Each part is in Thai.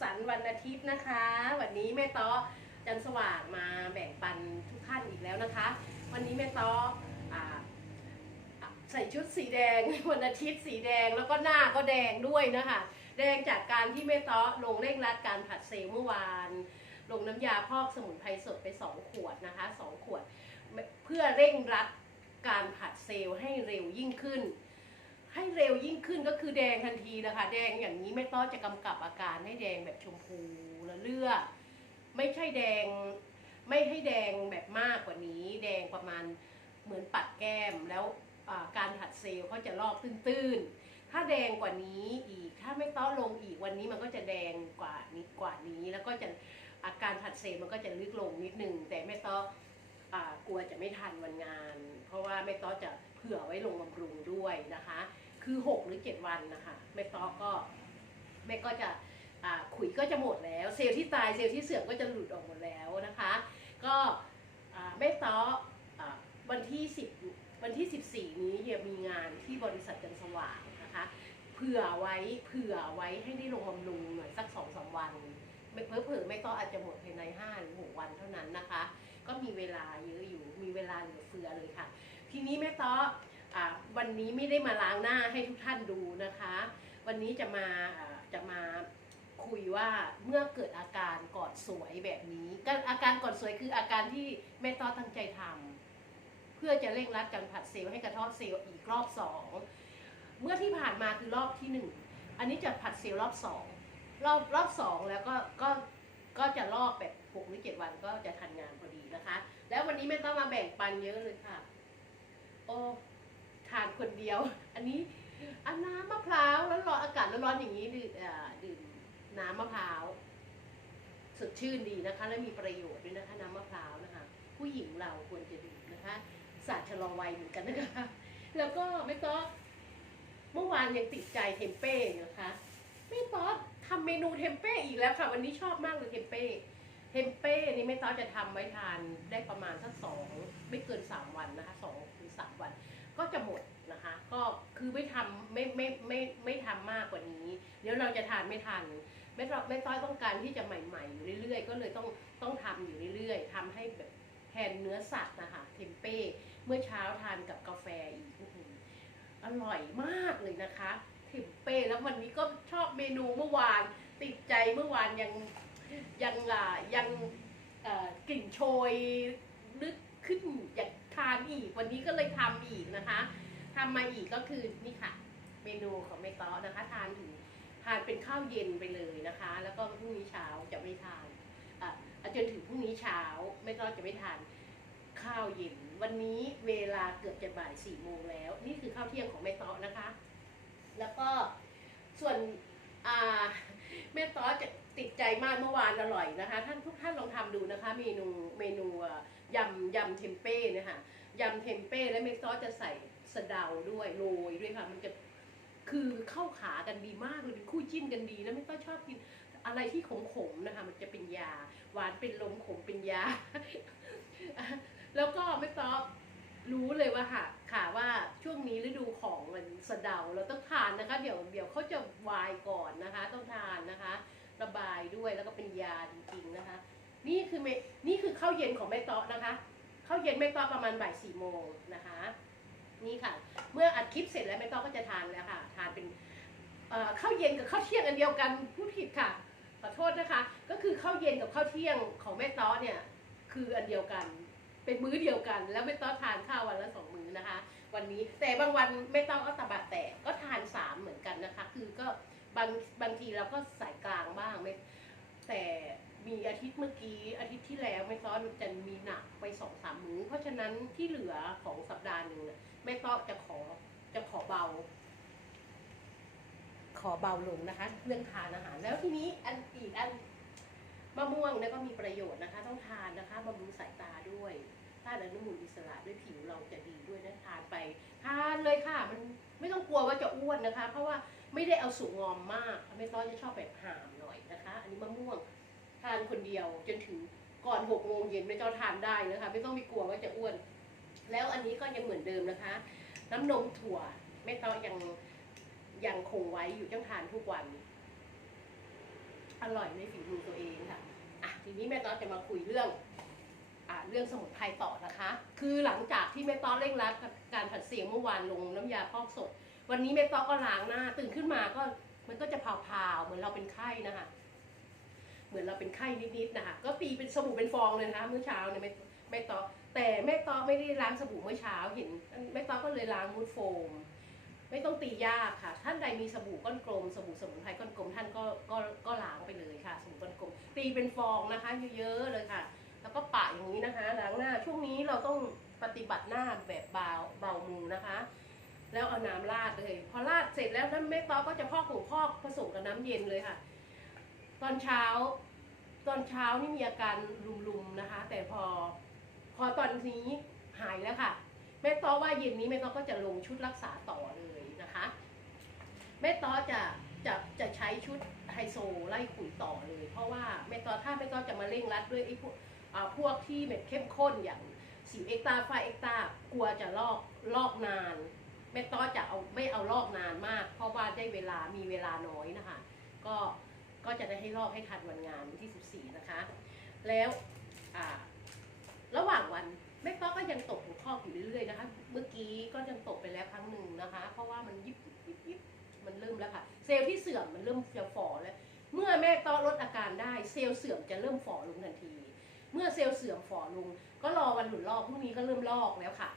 สันต์วันอาทิตย์นะคะ วันนี้แม่ต้อจันสว่างมาแบ่งปันทุกท่านอีกแล้วนะคะ วันนี้แม่ต้ออ่าอะใส่ชุดสีแดงวันอาทิตย์สีแดงแล้วก็หน้าก็แดงด้วยนะคะ แดงจากการที่แม่ต้อลงเร่งรัดการผัดเซลล์เมื่อวาน ลงน้ำยาพอกสมุนไพรสดไป 2 ขวดนะคะ2ขวด เพื่อเร่งรัดการผัดเซลล์ให้เร็วยิ่งขึ้น ให้เร็วยิ่งขึ้นก็คือแดงทันทีนะคะ แดงอย่างนี้แม่ต้อจะกำกับอาการให้แดงแบบชมพูและเลือดไม่ใช่แดง ไม่ให้แดงแบบมากกว่านี้ แดงประมาณเหมือนปัดแก้มแล้วการผัดเซลล์เขาจะลอกตื้นๆ ถ้าแดงกว่านี้อีก ถ้าไม่ต้อลงอีกวันนี้มันก็จะแดงกว่านี้กว่านี้ แล้วก็จะอาการผัดเซลล์มันก็จะลึกลงนิดนึง แต่แม่ต้ออกลัวจะไม่ทันวันงาน เพราะว่าแม่ต้อจะเผื่อไว้ลงบำรุงด้วยนะคะ คือ 6 หรือ 7 วันนะคะแม่ต้อก็แม่ก็จะขุยก็จะหมดแล้ว เซลล์ที่ตายเซลล์ที่เสื่อมก็จะหลุดออกหมดแล้วนะคะ ก็แม่ต้ออ่าวันที่ 10 วันที่ 14 นี้จะมีงานที่บริษัทจันสว่างนะคะเผื่อไว้เผื่อไว้ให้ได้ลงบำรุงหน่อยสักสองสามวันไม่เผื่อๆไม่ก็อาจจะหมดภายใน5หรือ6วันเท่านั้นนะคะ ก็มีเวลาเยอะอยู่มีเวลาเหลือเฟือเลยค่ะ ทีนี้แม่ต้ออ่า วันนี้ไม่ได้มาล้างหน้าให้ทุกท่านดูนะคะ วันนี้จะมาจะมาคุยว่าเมื่อเกิดอาการกอดสวยแบบนี้ก็อาการกอดสวยคืออาการที่แม่ต้อตั้งใจทำเพื่อจะเร่งรัดการผัดเซลล์ให้กระเทาะเซลล์อีกรอบสองเมื่อที่ผ่านมาคือรอบที่หนึ่งอันนี้จะผัดเซลล์รอบสองรอบรอบสองแล้วก็ก็ก็จะลอกแบบหกหรือเจ็ดวันก็จะทันงานพอดีนะคะ แล้ววันนี้แม่ต้องมาแบ่งปันเยอะเลยค่ะ โอ้ ทานคนเดียว อันนี้อันน้ำมะพร้าวแล้วร้อนอากาศร้อนๆอย่างนี้ดื่มดื่มน้ำมะพร้าวสดชื่นดีนะคะ และมีประโยชน์ด้วยนะคะน้ำมะพร้าวนะคะ ผู้หญิงเราควรจะดื่มนะคะศาสตร์ชะลอวัยเหมือนกันนะคะ แล้วก็ไม่ต้องเมื่อวานยังติดใจเทมเป้นะคะ ไม่ต้องทำเมนูเทมเป้อีกแล้วค่ะ วันนี้ชอบมากเลยเทมเป้เทมเป้นี่ไม่ต้อจะทำไว้ทานได้ประมาณสักสองไม่เกินสามวันนะคะสองถึงสามวัน ก็จะหมด คือไม่ทำไม่ไม่ไม่ไม่ทำมากกว่านี้ เดี๋ยวเราจะทานไม่ทันไม่ต้อไม่ต้อยต้องการที่จะใหม่ๆอยู่เรื่อยๆ ก็เลยต้องต้องทำอยู่เรื่อยๆทำให้แบบแทนเนื้อสัตว์นะคะเทมเป้เมื่อเช้าทานกับกาแฟอีกอื้อร่อยมากเลยนะคะเทมเป้แล้ววันนี้ก็ชอบเมนูเมื่อวาน ติดใจเมื่อวานยังยังอะยังกลิ่นโชยนึกขึ้นอยากทานอีก วันนี้ก็เลยทำอีกนะคะ ทำมาอีกก็คือนี่ค่ะ เมนูของแม่ต้อนะคะ ทานถึงทานเป็นข้าวเย็นไปเลยนะคะ แล้วก็พรุ่งนี้เช้าจะไม่ทานอะจนถึงพรุ่งนี้เช้าแม่ต้อจะไม่ทานข้าวเย็น วันนี้เวลาเกือบจะบ่ายสี่โมงแล้ว นี่คือข้าวเที่ยงของแม่ต้อนะคะ แล้วก็ส่วนแม่ต้อจะติดใจมากเมื่อวานอร่อยนะคะ ท่านทุกท่านลองทำดูนะคะ เมนูเมนูยำยำเทมเป้เนะคะยำเทมเป้และแม่ต้อจะใส่ สะเดาด้วยโรยด้วยค่ะ มันจะคือเข้าขากันดีมากเลยเป็นคู่จิ้นกันดีแล้วแม่ต้อชอบกินอะไรที่ขมๆนะคะ มันจะเป็นยา หวานเป็นลมขมเป็นยา แล้วก็แม่ต้อรู้เลยว่าค่ะค่ะว่าช่วงนี้ฤดูของมันสะเดาเราต้องทานนะคะ เดี๋ยวเดี๋ยวเขาจะวายก่อนนะคะ ต้องทานนะคะ ระบายด้วยแล้วก็เป็นยาจริงๆนะคะ นี่คือเมนี่คือข้าวเย็นของแม่ตาะนะคะข้าวเย็นแม่ตาะประมาณบ่ายสี่โมงนะคะ นี่ค่ะ เมื่ออัดคลิปเสร็จแล้วแม่เตาะก็จะทานแล้วค่ะ ทานเป็นข้าวเย็นกับข้าวเที่ยงอันเดียวกันพูดผิดค่ะ ขอโทษนะคะ ก็คือข้าวเย็นกับข้าวเที่ยงของแม่ตาะเนี่ยคืออันเดียวกัน เป็นมื้อเดียวกัน แล้วแม่ตาะทานข้าววันละสองมื้อนะคะ วันนี้แต่บางวันแม่ตาะก็ตะบะแตกก็ทานสามเหมือนกันนะคะ คือก็บางบางทีเราก็ใส่กลางบ้างไม่แต่มีอาทิตย์เมื่อกี้อาทิตย์ที่แล้วไม่ซ้อนจะมีหนักไปสองสามมื้อเพราะฉะนั้นที่เหลือของสัปดาห์หนึ่ง น่ะไม่ต้อจะขอจะขอเบา ขอเบาลงนะคะ เรื่องทานอาหาร แล้วทีนี้อันอีกอันมะม่วงเนี่ยก็มีประโยชน์นะคะ ต้องทานนะคะบำรุงสายตาด้วยถ้าอนุมูลอิสระด้วยผิวเราจะดีด้วยนะทานไปทานเลยค่ะ มันไม่ต้องกลัวว่าจะอ้วนนะคะ เพราะว่าไม่ได้เอาสุกงอมมากไม่ต้อยจะชอบแบบหามหน่อยนะคะ อันนี้มะม่วงทานคนเดียวจนถึงก่อนหกโมงเย็นไม่ต้องทานได้นะคะ ไม่ต้องมีกลัวว่าจะอ้วน แล้วอันนี้ก็ยังเหมือนเดิมนะคะ น้ำนมถั่วไม่ต้องยังยังคงไว้อยู่ต้องทานทุกวัน อร่อยในฝีมือตัวเองค่ะอะทีนี้แม่ต้อจะมาคุยเรื่องอะเรื่องสมุนไพรต่อนะคะ คือหลังจากที่แม่ต้อเร่งรัดการผัดเสียงเมื่อวานลงน้ำยาพอกสดวันนี้แม่ต้อก็ล้างหน้า ตื่นขึ้นมาก็มันก็จะเผาๆเหมือนเราเป็นไข้นะคะเหมือนเราเป็นไข้นิดๆนะคะก็ตีเป็นสบู่เป็นฟองเลยนะคะเมื่อเช้าเนี่ยแม่แม่ต้อ แต่แม่ต้อไม่ได้ล้างสบู่เมื่อเช้าเห็นแม่ต้อก็เลยล้างมูดโฟม ไม่ต้องตียากค่ะ ท่านใดมีสบู่ก้อนกลม สบู่สมุนไพรก้อนกลม ท่านก็ก็ก็ล้างไปเลยค่ะ สบู่ก้อนกลม ตีเป็นฟองนะคะเยอะๆเลยค่ะ แล้วก็ปะอย่างนี้นะคะล้างหน้าช่วงนี้เราต้องปฏิบัติหน้าแบบเบาเบามือนะคะ แล้วเอาน้ำราดเลย พอราดเสร็จแล้วน้ำแม่ต้อก็จะพอกหัวพอกผสมกับน้ำเย็นเลยค่ะ ตอนเช้า ตอนเช้านี่มีอาการลุมๆนะคะ แต่พอ อตอนนี้หายแล้วค่ะแม่ต้อว่าเย็นนี้แม่ต้อก็จะลงชุดรักษาต่อเลยนะคะแม่ต้อจะจะจะใช้ชุดไฮโซไล่ขุยต่อเลย เพราะว่าแม่ต้อถ้าแม่ต้อจะมาเร่งรัดด้วยไอ้พวกอ่าพวกที่เม็ดเข้มข้นอย่างสิวเอ็กตาไฟเอ็กตากลัวจะลอกลอกนานแม่ต้อจะเอาไม่เอาลอกนานมาก เพราะว่าได้เวลามีเวลาน้อยนะคะ ก็ก็จะได้ให้ลอกให้ทันวันงานวันที่ 14 นะคะ แล้วอ่า ระหว่างวันแม่ต้อก็ยังตกหัวข้ออยู่เรื่อยๆนะคะ เมื่อกี้ก็ยังตกไปแล้วครั้งหนึ่งนะคะ เพราะว่ามันยิบยิบยิบมันเริ่มแล้วค่ะ เซลล์ที่เสื่อมมันเริ่มจะฝ่อแล้ว เมื่อแม่ต้อลดอาการได้ เซลล์เสื่อมจะเริ่มฝ่อลงทันที เมื่อเซลล์เสื่อมฝ่อลง ก็รอวันหลุดลอกพรุ่งนี้ก็เริ่มลอกแล้วค่ะ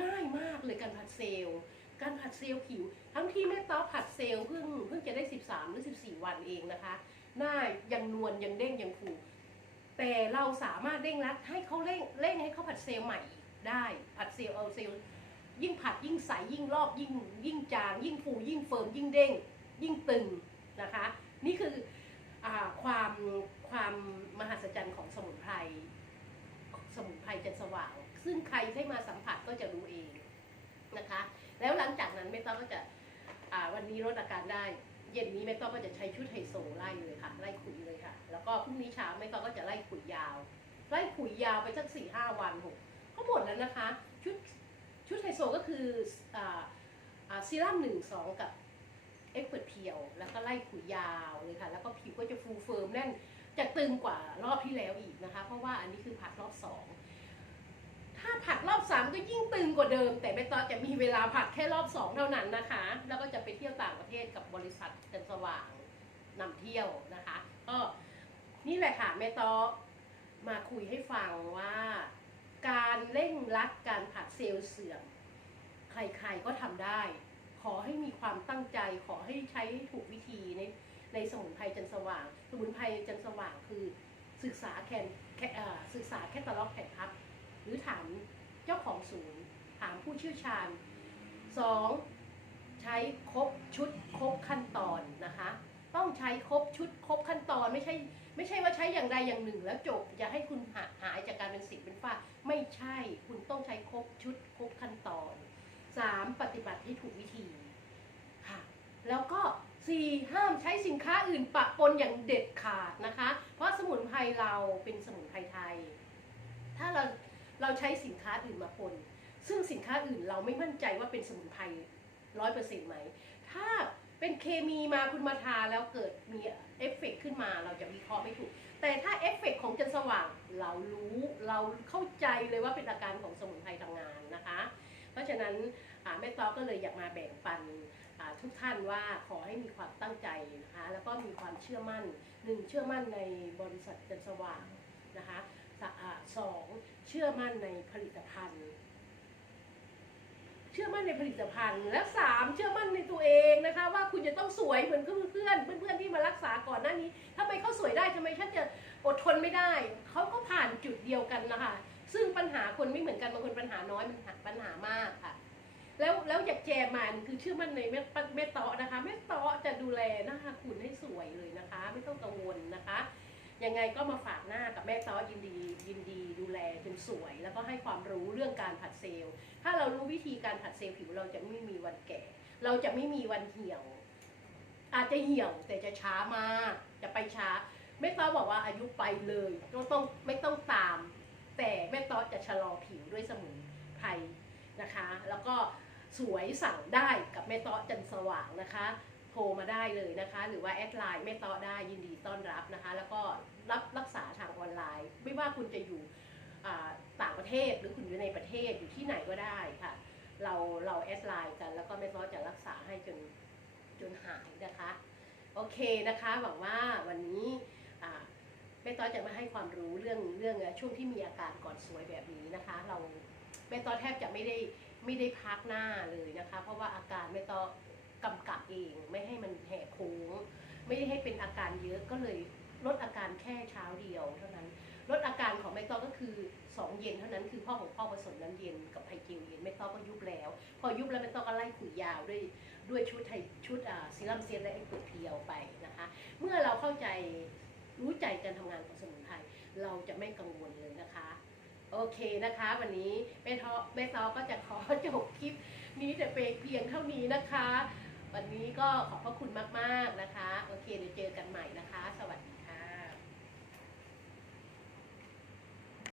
ง่ายมากเลยการผัดเซลล์ การผัดเซลล์ผิว ทั้งที่แม่ต้อผัดเซลล์เพิ่งเพิ่งจะได้ 13 หรือ 14 วันเองนะคะ หน้ายังนวลยังเด้งยังฟู แต่เราสามารถเร่งรัดให้เขาเร่งเร่งให้เขาผัดเซลล์ใหม่ได้ผัดเซลล์เอาเซลล์ยิ่งผัดยิ่งใสยิ่งรอบยิ่งยิ่งจาง ยิ่งฟูยิ่งเฟิร์มยิ่งเด้ง ยิ่งตึงนะคะ นี่คืออความความมหัศจรรย์ของสมุนไพรสมุนไพรจันทร์สว่างซึ่งใครที่มาสัมผัสก็จะรู้เองนะคะ แล้วหลังจากนั้นไม่ต้องก็จะวันนี้ลดอาการได้ เย็นนี้แม่ต้องก็จะใช้ชุดไฮโซไล่เลยค่ะ ก็พรุ่งนี้เช้าแม่ต้อก็จะไล่ขุยยาว ไล่ขุยยาวไปสักสี่ห้าวันหกก็หมดแล้วนะคะ ชุดชุดไฮโซก็คืออ่าอ่าซีรั่มหนึ่งสองกับเอ็กเปิดเพียวแล้วก็ไล่ขุยยาวเลยค่ะ แล้วก็ผิวก็จะฟูเฟิร์มแน่นจะตึงกว่ารอบที่แล้วอีกนะคะ เพราะว่าอันนี้คือผัดรอบสองถ้าผัดรอบสามก็ยิ่งตึงกว่าเดิม แต่ไม่ต้อจะมีเวลาผัดแค่รอบสองเท่านั้นนะคะ แล้วก็จะไปเที่ยวต่างประเทศกับบริษัทจันสว่างนำเที่ยวนะคะ ก็ นี่แหละค่ะแม่ต้อมาคุยให้ฟังว่า การเร่งรัดการผัดเซลล์เสื่อม ใครๆก็ทำได้ ขอให้มีความตั้งใจ ขอให้ใช้ถูกวิธีในในสมุนไพรจันสว่าง สมุนไพรจันสว่างคือศึกษาแค่ศึกษาแคตตาล็อกแผ่นพับหรือถามเจ้าของศูนย์ ถามผู้เชี่ยวชาญสองใช้ครบชุดครบขั้นตอนนะคะ ต้องใช้ครบชุดครบขั้นตอนไม่ใช่ ไม่ใช่ว่าใช้อย่างใดอย่างหนึ่ง แล้วจบอย่าให้คุณหาหายจากการเป็นสิวเป็นฝ้า ไม่ใช่คุณต้องใช้ครบชุดครบขั้นตอนสามปฏิบัติให้ถูกวิธีค่ะแล้วก็สี่ห้ามใช้สินค้าอื่นปะปนอย่างเด็ดขาดนะคะ เพราะสมุนไพรเราเป็นสมุนไพรไทย ถ้าเราเราใช้สินค้าอื่นมาปนซึ่งสินค้าอื่นเราไม่มั่นใจว่าเป็นสมุนไพรร้อยเปอร์เซ็นต์ไหม ถ้า เป็นเคมีมาคุณมาทาแล้วเกิดมีเอฟเฟกต์ขึ้นมาเราจะวิเคราะห์ไม่ถูก แต่ถ้าเอฟเฟกต์ของจันสว่างเรารู้เราเข้าใจเลยว่าเป็นอาการของสมุนไพรทำงงานนะคะ เพราะฉะนั้นแม่ต้อก็เลยอยากมาแบ่งปันทุกท่านว่าขอให้มีความตั้งใจนะคะแล้วก็มีความเชื่อมั่นหนึ่งเชื่อมั่นในบริษัทจันสว่างนะคะสะอ่าสองเชื่อมั่นในผลิตภัณฑ์ ชื่อมั่นในผลิตภัณฑ์ และสามเชื่อมั่นในตัวเองนะคะ ว่าคุณจะต้องสวยเหมือนเพื่อนๆเพื่อนๆที่มารักษาก่อนหน้านี้ทำไมเขาสวยได้ทำไมฉันจะอดทนไม่ได้ เขาก็ผ่านจุดเดียวกันนะคะซึ่งปัญหาคนไม่เหมือนกันบางคนปัญหาน้อยมันปัญหามากค่ะ แล้วแล้วอยากแจมันคือเชื่อมั่นในแม่แม่เตาะนะคะแม่เตาะจะดูแลหน้าคุณให้สวยเลยนะคะ ไม่ต้องกังวลนะคะ ยังไงก็มาฝากหน้ากับแม่ต้อยินดี ยินดีดูแลจนสวย แล้วก็ให้ความรู้เรื่องการผัดเซลล์ ถ้าเรารู้วิธีการผัดเซลล์ผิวเราจะไม่มีวันแก่ เราจะไม่มีวันเหี่ยว อาจจะเหี่ยวแต่จะช้ามากจะไปช้าแม่ต้อบอกว่าอายุไปเลยต้องต้องไม่ต้องตาม แต่แม่ต้อจะชะลอผิวด้วยสมุนไพรนะคะ แล้วก็สวยสั่งได้กับแม่ต้อจันสว่างนะคะ รมาได้เลยนะคะ หรือว่าแอดไลน์แม่ต้อได้ยินดีต้อนรับนะคะ แล้วก็รับรักษาทางออนไลน์ ไม่ว่าคุณจะอยู่ต่างประเทศหรือคุณอยู่ในประเทศอยู่ที่ไหนก็ได้ค่ะ เราเราแอดไลน์กัน แล้วก็แม่ต้อจะรักษาให้จนจนหายนะคะ โอเคนะคะหวังว่าวันนี้อ่าแม่ต้อจะมาให้ความรู้เรื่องเรื่องช่วงที่มีอาการก่อนสวยแบบนี้นะคะ เราแม่ต้อแทบจะไม่ได้ไม่ได้พักหน้าเลยนะคะ เพราะว่าอาการแม่ต้อ กำกับเองไม่ให้มันแหกโค้ง ไม่ได้ให้เป็นอาการเยอะก็เลยลดอาการแค่เช้าเดียวเท่านั้นลดอาการของแม่ต้อก็คือสองเย็นเท่านั้นคือพ่อของพ่อผสมน้ำเย็นกับไทเจลเย็นแม่ต้อก็ยุบแล้ว พอยุบแล้วแม่ต้อก็ไล่ขุยยาวด้วยด้วยชุดไทชุดอ่าซีรัมเซียนและไอ้ปุ๋ยเพียวไปนะคะ เมื่อเราเข้าใจรู้ใจการทำงานของสมุนไพรเราจะไม่กังวลเลยนะคะ โอเคนะคะ วันนี้แม่ทอแม่ต้อก็จะขอจบคลิปนี้แต่เพียงเท่านี้นะคะ วันนี้ก็ขอบพระคุณมาก ๆ นะคะ โอเคเดี๋ยวเจอกันใหม่นะคะ สวัสดี